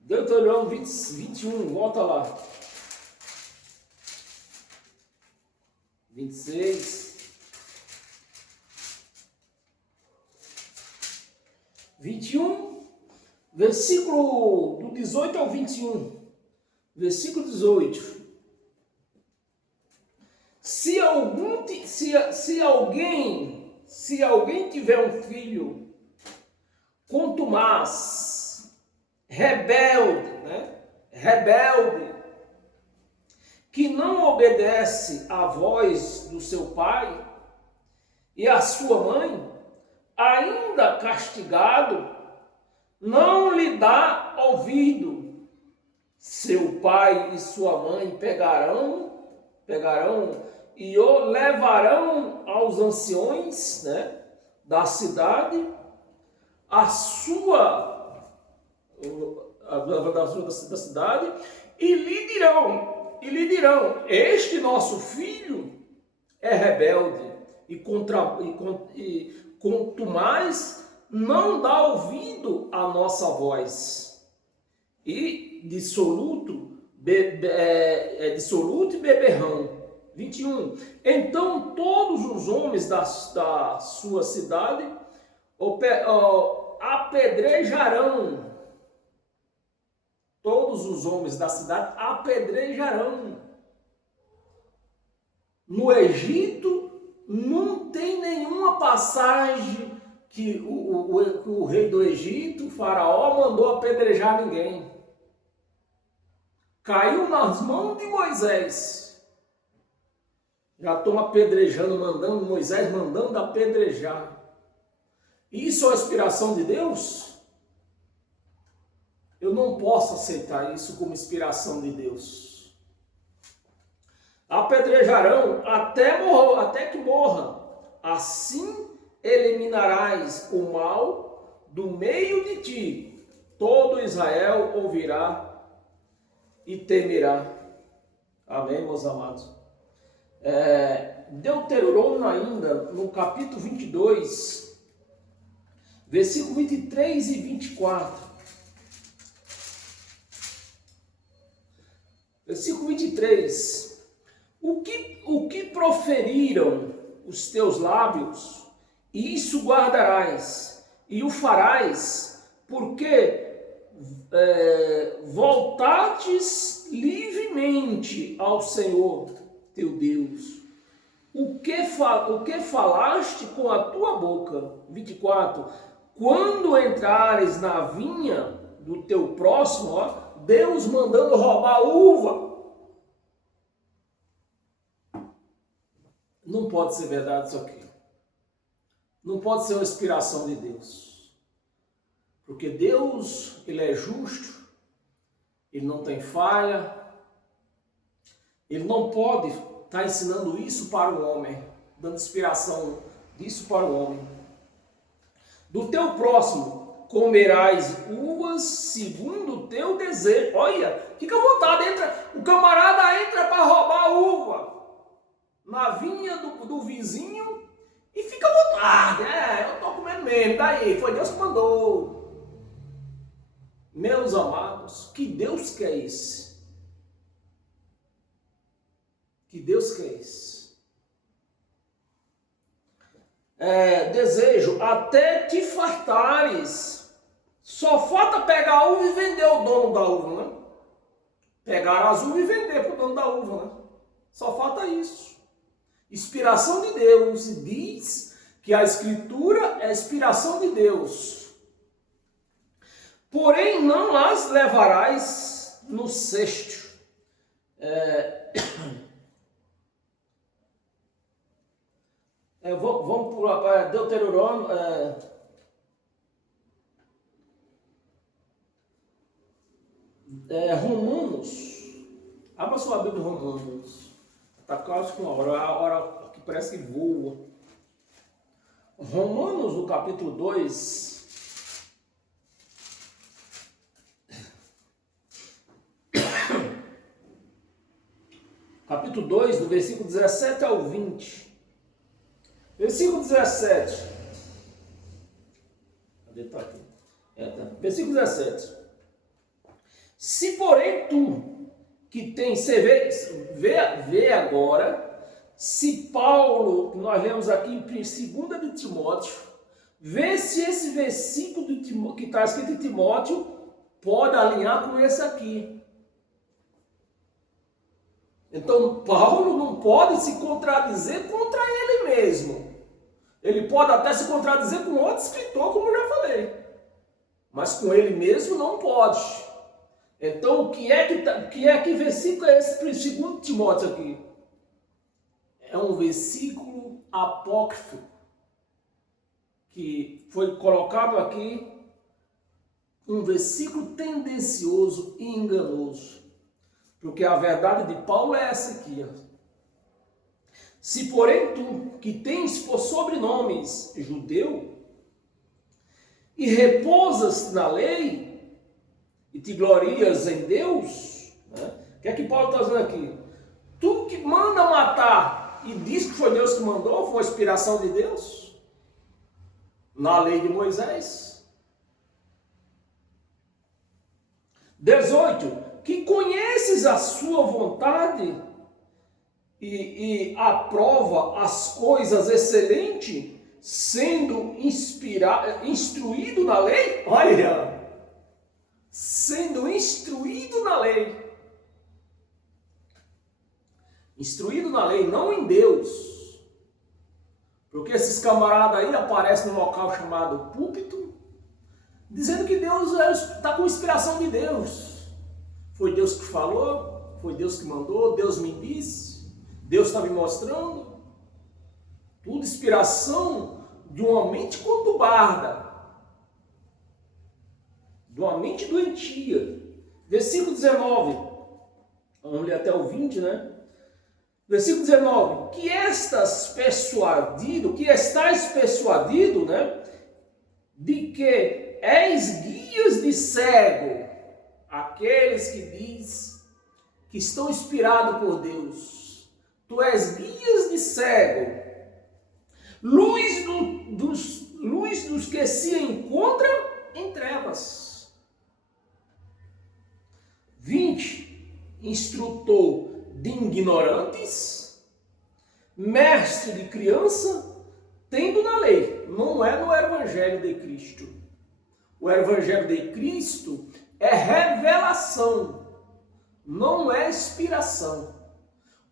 Deuteronômio 21, volta lá. 26. 21, versículo do 18 ao 21. Versículo 18. Se alguém tiver um filho contumaz, rebelde, que não obedece à voz do seu pai e à sua mãe, ainda castigado, não lhe dá ouvido. Seu pai e sua mãe pegarão e o levarão aos anciões, da cidade, da cidade, e lhe dirão: este nosso filho é rebelde e contumaz, não dá ouvido à nossa voz, e dissoluto e beberrão. 21. Então todos os homens da sua cidade apedrejarão. Todos os homens da cidade apedrejarão. No Egito não tem nenhuma passagem que o rei do Egito, o faraó, mandou apedrejar ninguém. caiu nas mãos de Moisés. Já estão apedrejando, mandando Moisés, mandando apedrejar. Isso é a inspiração de Deus? Eu não posso aceitar isso como inspiração de Deus. Apedrejarão até que morra. Assim eliminarás o mal do meio de ti. Todo Israel ouvirá e temerá. Amém, meus amados? Deuteronômio ainda, no capítulo 22, versículo 23 e 24. Versículo 23. O que proferiram os teus lábios, isso guardarás, e o farás, porque voltates livremente ao Senhor teu Deus. O que falaste com a tua boca? 24. Quando entrares na vinha do teu próximo, ó, Deus mandando roubar uva. Não pode ser verdade isso aqui. Não pode ser uma inspiração de Deus. Porque Deus, Ele é justo, Ele não tem falha, Ele não pode estar ensinando isso para o homem, dando inspiração disso para o homem. Do teu próximo comerás uvas segundo o teu desejo. Olha, fica à vontade, o camarada entra para roubar uva na vinha do vizinho e fica à vontade. Eu estou comendo mesmo, daí, foi Deus que mandou. Meus amados, que Deus que é esse? Que Deus que é esse? Desejo até te fartares. Só falta pegar a uva e vender o dono da uva, né? Pegar as uvas e vender para o dono da uva, né? Só falta isso. Inspiração de Deus. Diz que a Escritura é inspiração de Deus. Porém, não as levarás no cesto. Vamos para Deuteronômio. Romanos. Abra sua Bíblia, Romanos. Está quase com a hora que parece que voa. Romanos, no capítulo 2. Capítulo 2, do versículo 17 ao 20. Versículo 17. Cadê? Tá aqui. Versículo 17. Se porém tu, que tens, você vê agora, se Paulo, que nós lemos aqui em 2 de Timóteo, vê se esse versículo que está escrito em Timóteo pode alinhar com esse aqui. Então, Paulo não pode se contradizer contra ele mesmo. Ele pode até se contradizer com outro escritor, como eu já falei. Mas com ele mesmo não pode. Então, que versículo é esse 2 Timóteo aqui? É um versículo apócrifo que foi colocado aqui, um versículo tendencioso e enganoso. Porque a verdade de Paulo é essa aqui. Se porém tu, que tens por sobrenomes judeu, e repousas na lei, e te glorias em Deus, né? O que é que Paulo está dizendo aqui? Tu que manda matar e diz que foi Deus que mandou, foi a inspiração de Deus, na lei de Moisés. 18. Que conheces a sua vontade e aprova as coisas excelentes, sendo instruído na lei. Olha, sendo instruído na lei. Instruído na lei, não em Deus. Porque esses camaradas aí aparecem num local chamado púlpito, dizendo que Deus está com inspiração de Deus. Foi Deus que falou? Foi Deus que mandou? Deus me disse? Deus está me mostrando? Tudo inspiração de uma mente conturbada, de uma mente doentia. Versículo 19, vamos ler até o 20, né? Versículo 19, que estais persuadido, né? De que és guias de cego, aqueles que diz que estão inspirados por Deus. Tu és guias de cego, luz dos que se encontram em trevas. 20, instrutor de ignorantes, mestre de criança, tendo na lei. Não é no Evangelho de Cristo. O Evangelho de Cristo é revelação, não é inspiração.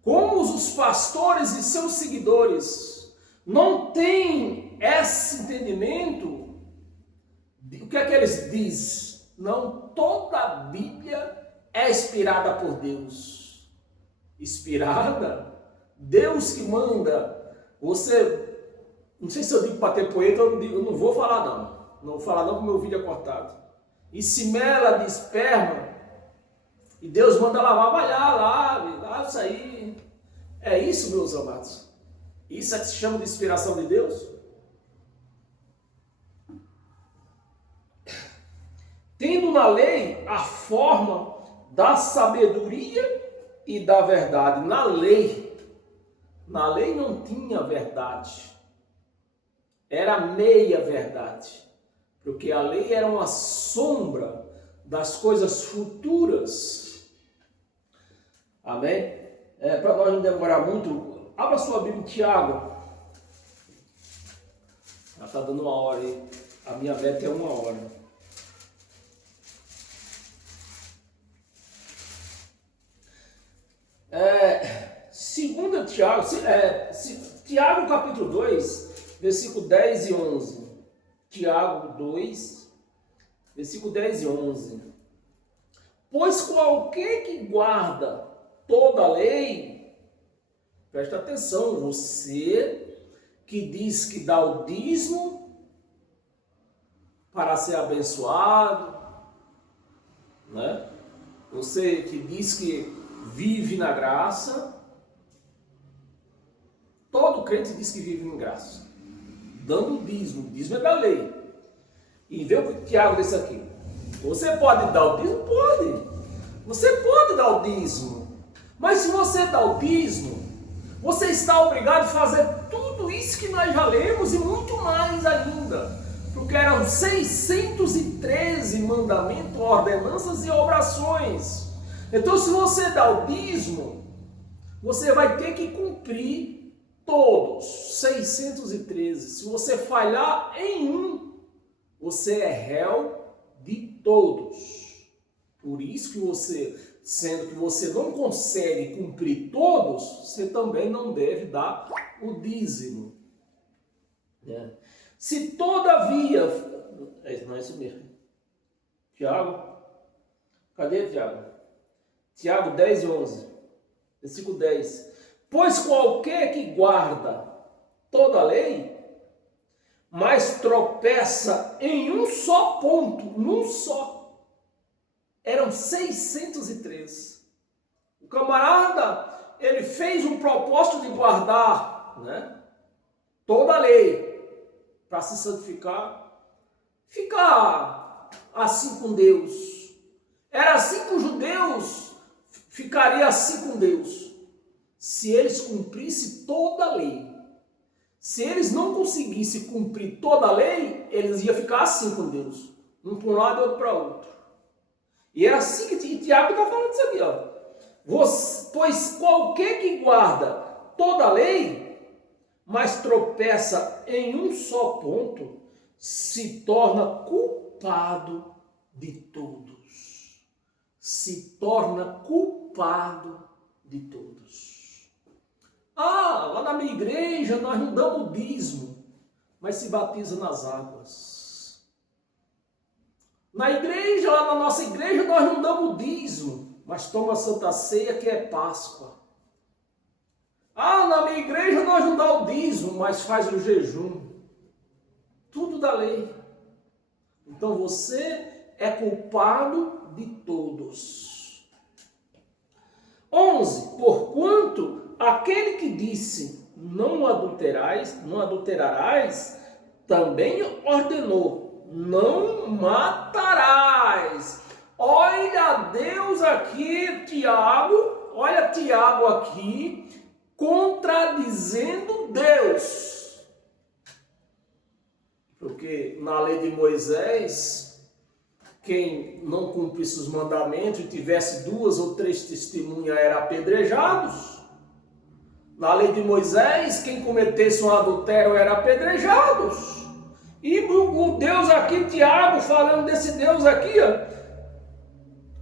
Como os pastores e seus seguidores não têm esse entendimento, o que é que eles dizem? Não, toda a Bíblia é inspirada por Deus. Inspirada? Deus que manda. Você, não sei se eu digo para ter poeta, eu não vou falar não. Não vou falar não porque meu vídeo é cortado. E se mela de esperma, e Deus manda lavar, vai lá, lave isso aí. É isso, meus amados. Isso é que se chama de inspiração de Deus? Tendo na lei a forma da sabedoria e da verdade. Na lei não tinha verdade. Era meia verdade. Porque a lei era uma sombra das coisas futuras. Amém? Para nós não demorar muito, abra sua Bíblia em Tiago. Já está dando uma hora aí. A minha meta é 1 hora. Segunda Tiago, Tiago capítulo 2, versículo 10 e 11. Tiago 2, versículo 10 e 11. Pois qualquer que guarda toda a lei, presta atenção, você que diz que dá o dízimo para ser abençoado, né? Você que diz que vive na graça, todo crente diz que vive em graça, dando o dízimo é da lei. E vê o que Tiago disse aqui. Você pode dar o dízimo? Pode. Você pode dar o dízimo. Mas se você dá o dízimo, você está obrigado a fazer tudo isso que nós já lemos e muito mais ainda. Porque eram 613 mandamentos, ordenanças e obrigações. Então, se você dá o dízimo, você vai ter que cumprir todos, 613. Se você falhar em um, você é réu de todos. Por isso que você, sendo que você não consegue cumprir todos, você também não deve dar o dízimo. Se todavia... Não é isso mesmo. Tiago? Cadê Tiago? Tiago 10 e 11. Versículo 10. Pois qualquer que guarda toda a lei, mas tropeça em um só ponto, num só. Eram 603. O camarada, ele fez um propósito de guardar, né, toda a lei para se santificar, ficar assim com Deus. Era assim que os judeus ficariam assim com Deus, se eles cumprissem toda a lei. Se eles não conseguissem cumprir toda a lei, eles iam ficar assim com Deus, um para um lado e outro para outro. E é assim que Tiago está falando isso aqui, ó. Pois qualquer que guarda toda a lei, mas tropeça em um só ponto, se torna culpado de todos. Se torna culpado de todos. Lá na minha igreja nós não damos dízimo, mas se batiza nas águas. Na igreja, lá na nossa igreja, nós não damos dízimo, mas toma a Santa Ceia, que é Páscoa. Ah, na minha igreja nós não dá o dízimo, mas faz o jejum. Tudo da lei. Então você é culpado de todos. 11. Porquanto aquele que disse não adulterarás, também ordenou, não matarás. Olha Deus aqui, olha Tiago aqui, contradizendo Deus. Porque na lei de Moisés, quem não cumprisse os mandamentos e tivesse 2 ou 3 testemunhas era apedrejado. Na lei de Moisés, quem cometesse um adultério era apedrejado. E o Deus aqui, Tiago, falando desse Deus aqui, ó,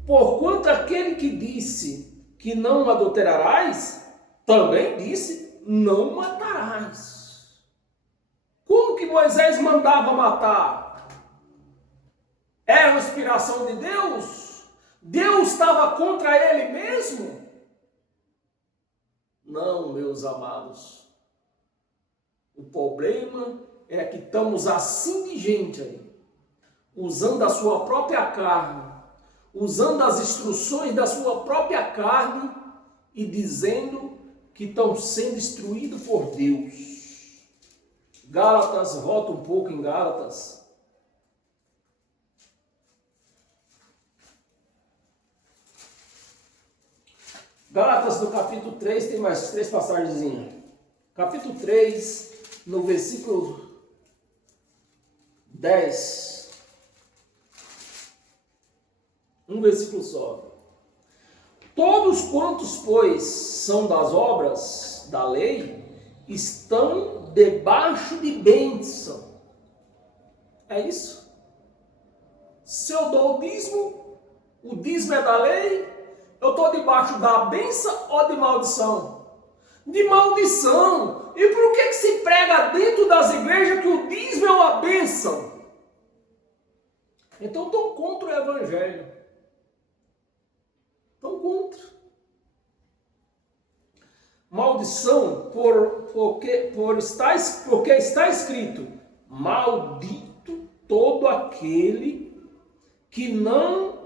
porquanto aquele que disse que não adulterarás, também disse não matarás. Como que Moisés mandava matar? Era uma inspiração de Deus? Deus estava contra ele mesmo? Não, meus amados. O problema é que estamos assim de gente aí, usando a sua própria carne, usando as instruções da sua própria carne e dizendo que estão sendo instruídos por Deus. Gálatas, volta um pouco em Gálatas. Gálatas no capítulo 3, tem mais 3 passagens. Capítulo 3, no versículo 10. Um versículo só. Todos quantos, pois, são das obras da lei, estão debaixo de bênção. É isso? Se eu dou o dízimo é da lei, eu estou debaixo da bênção ou de maldição? De maldição. E por que se prega dentro das igrejas que o dízimo é uma bênção? Então estou contra o evangelho. Estão contra. Maldição porque está escrito: maldito todo aquele que não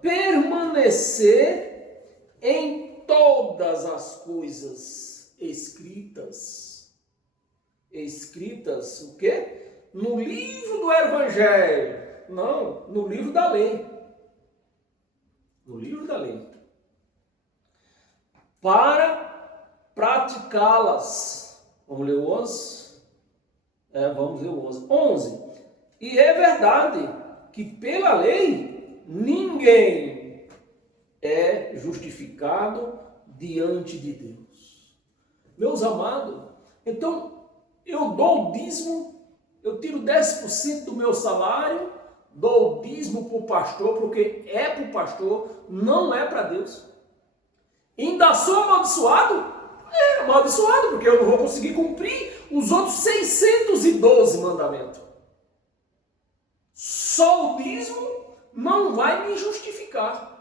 permanecer em todas as coisas escritas. Escritas o quê? No livro do evangelho. Não, no livro da lei. No livro da lei. Para praticá-las. Vamos ler o 11? Vamos ler o 11. 11. E é verdade que pela lei ninguém é justificado diante de Deus. Meus amados, então eu dou o dízimo, eu tiro 10% do meu salário, dou o dízimo para o pastor, porque é para o pastor, não é para Deus. Ainda sou amaldiçoado? Amaldiçoado, porque eu não vou conseguir cumprir os outros 612 mandamentos. Só o dízimo não vai me justificar.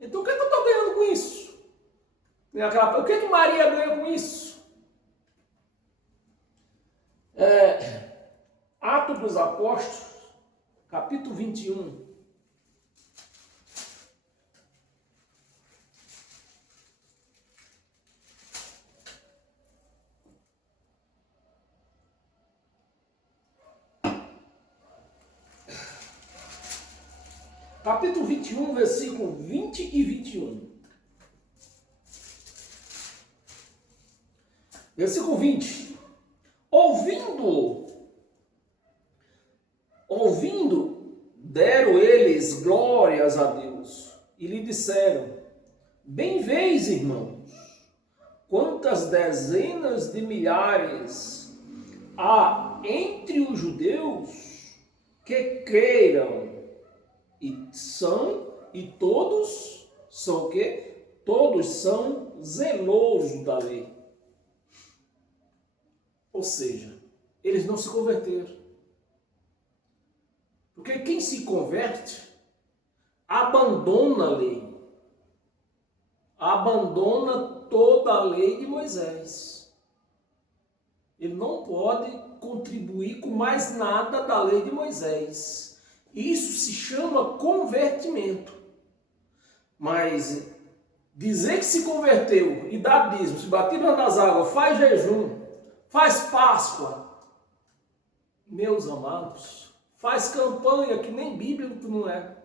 Então o que eu estou ganhando com isso? O que Maria ganha com isso? Atos dos Apóstolos, capítulo 21. Capítulo 21, versículo 20 e 21. Versículo 20. Ouvindo, deram eles glórias a Deus e lhe disseram: bem vês, irmãos, quantas dezenas de milhares há entre os judeus que creram e todos são o quê? Todos são zelosos da lei. Ou seja, eles não se converteram. Porque quem se converte, abandona a lei, abandona toda a lei de Moisés. Ele não pode contribuir com mais nada da lei de Moisés. Isso se chama convertimento. Mas dizer que se converteu e dá dízimo, se batisma nas águas, faz jejum, faz Páscoa, meus amados, faz campanha que nem Bíblia não é.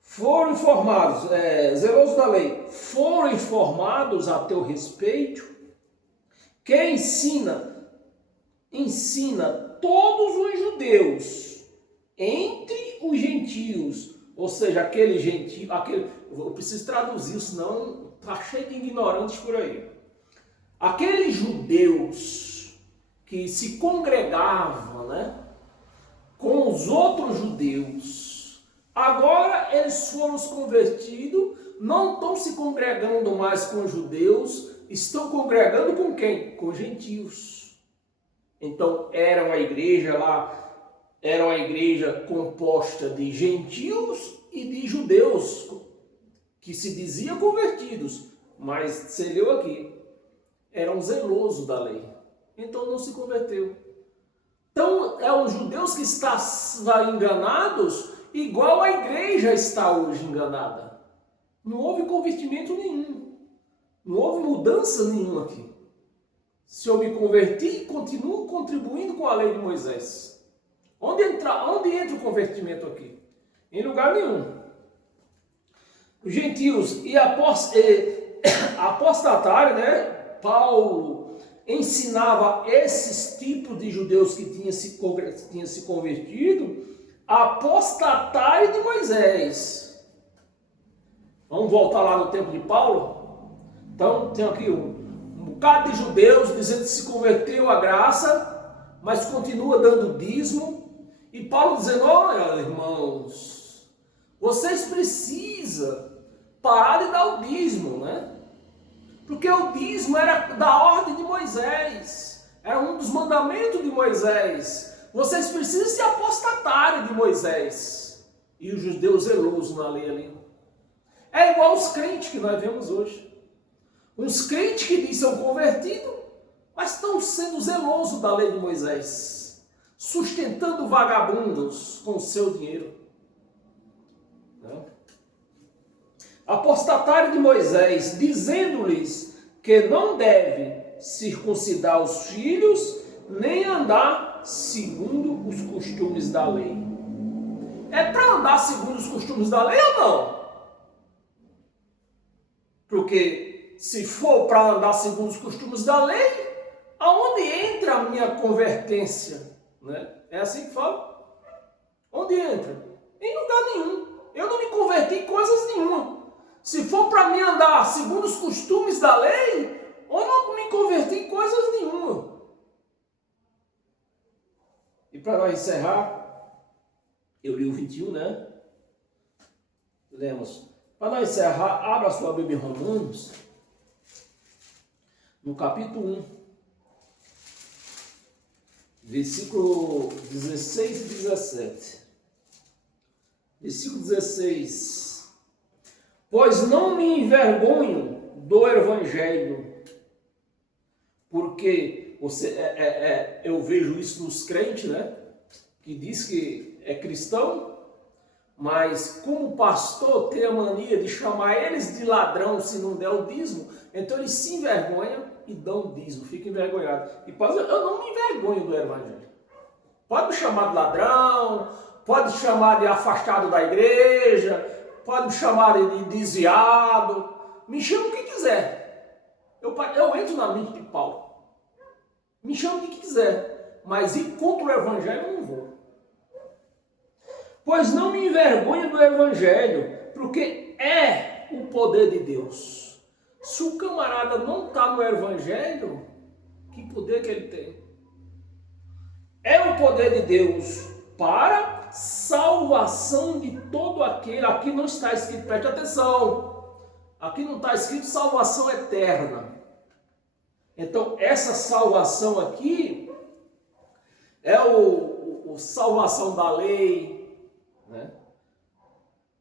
Foram informados, zeloso da lei, foram informados a teu respeito, que ensina todos os judeus entre os gentios, ou seja, aquele gentio, eu preciso traduzir, senão está cheio de ignorantes por aí. Aqueles judeus que se congregavam, né, com os outros judeus, agora eles foram se convertidos, não estão se congregando mais com os judeus, estão congregando com quem? Com gentios. Então era uma igreja lá, era uma igreja composta de gentios e de judeus, que se diziam convertidos, mas você leu aqui, eram zelosos da lei, então não se converteu. Então é os judeus que estavam enganados, igual a igreja está hoje enganada. Não houve convertimento nenhum. Não houve mudança nenhuma aqui. Se eu me converti, continuo contribuindo com a lei de Moisés. Onde entra o convertimento aqui? Em lugar nenhum. Os gentios e apostatários, né? Paulo ensinava esses tipos de judeus que tinham se convertido, apostatário de Moisés. Vamos voltar lá no tempo de Paulo? Então, tem aqui um bocado de judeus dizendo que se converteu à graça, mas continua dando dízimo. E Paulo dizendo, olha, irmãos, vocês precisam parar de dar o dízimo, né? Porque o dízimo era da ordem de Moisés, era um dos mandamentos de Moisés. Vocês precisam se apostatarem de Moisés. E os judeus zelosos na lei ali. É igual os crentes que nós vemos hoje. Uns crentes que dizem são convertidos, mas estão sendo zelosos da lei de Moisés, sustentando vagabundos com o seu dinheiro. Apostatário de Moisés, dizendo-lhes que não deve circuncidar os filhos, nem andar segundo os costumes da lei. É para andar segundo os costumes da lei ou não? Porque se for para andar segundo os costumes da lei, aonde entra a minha convertência? Né? É assim que fala? Onde entra? Em lugar nenhum. Eu não me converti em coisas nenhuma. Se for para mim andar segundo os costumes da lei, eu não me converti em coisas nenhuma. E para nós encerrar, eu li o 21, né? Lemos. Para nós encerrar, abra sua Bíblia em Romanos, no capítulo 1, versículo 16 e 17. Versículo 16. Pois não me envergonho do Evangelho, porque eu vejo isso nos crentes, né? Que diz que é cristão, mas como pastor tem a mania de chamar eles de ladrão se não der o dízimo, então eles se envergonham e dão o dízimo, ficam envergonhados. E eu não me envergonho do Evangelho. Pode me chamar de ladrão, pode me chamar de afastado da igreja, pode me chamar de desviado, me chama o que quiser. Eu entro na mente de Paulo. Me chama o que quiser, mas ir contra o Evangelho eu não vou. Pois não me envergonho do Evangelho, porque é o poder de Deus. Se o camarada não está no Evangelho, que poder que ele tem? É o poder de Deus para salvação de todo aquele. Aqui não está escrito, preste atenção, aqui não está escrito salvação eterna. Então essa salvação aqui é o salvação da lei, né?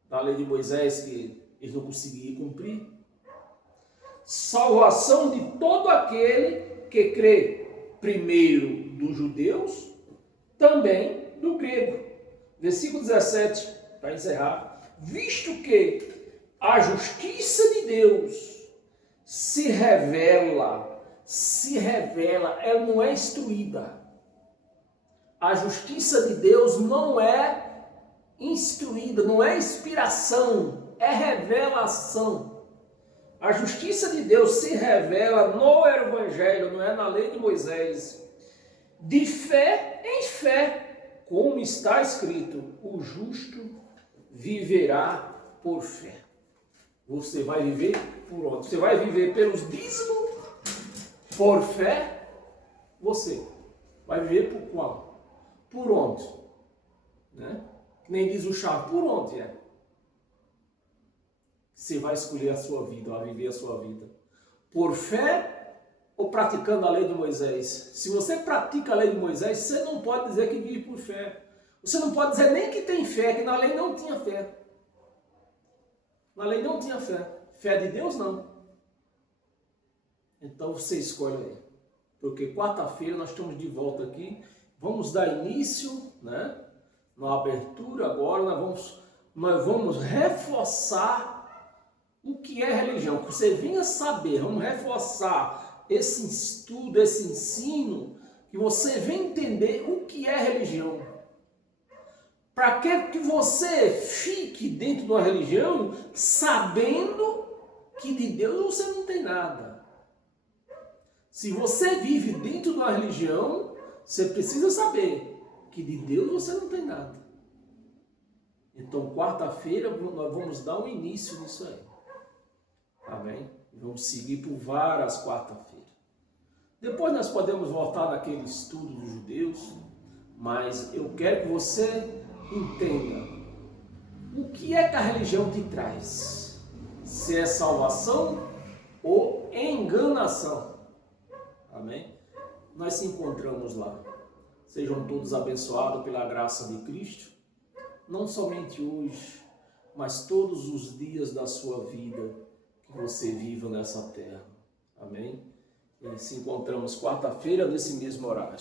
Da lei de Moisés que eles não conseguiam cumprir. Salvação de todo aquele que crê, primeiro dos judeus, também do grego. Versículo 17, para encerrar. Visto que a justiça de Deus se revela, ela não é instruída. A justiça de Deus não é instruída, não é inspiração, é revelação. A justiça de Deus se revela no Evangelho, não é na lei de Moisés. De fé em fé, como está escrito, o justo viverá por fé. Você vai viver por onde? Você vai viver pelos dízimos, por fé? Você vai viver por qual? Por onde? Né? Nem diz o chá, por onde é? Você vai escolher a sua vida, vai viver a sua vida. Por fé ou praticando a lei de Moisés? Se você pratica a lei de Moisés, você não pode dizer que vive por fé. Você não pode dizer nem que tem fé, que na lei não tinha fé. Na lei não tinha fé. Fé de Deus, não. Então você escolhe aí. Porque quarta-feira nós estamos de volta aqui. Vamos dar início, né? Na abertura agora, nós vamos reforçar o que é religião. Que você venha saber, vamos reforçar esse estudo, esse ensino, que você venha entender o que é religião. Para que você fique dentro de uma religião sabendo que de Deus você não tem nada. Se você vive dentro de uma religião, você precisa saber que de Deus você não tem nada. Então, quarta-feira, nós vamos dar um início nisso aí. Amém? Vamos seguir por várias quarta-feiras. Depois nós podemos voltar naquele estudo dos judeus, mas eu quero que você entenda o que é que a religião te traz. Se é salvação ou enganação. Amém? Nós se encontramos lá. Sejam todos abençoados pela graça de Cristo, não somente hoje, mas todos os dias da sua vida que você viva nessa terra. Amém? E se encontramos quarta-feira nesse mesmo horário.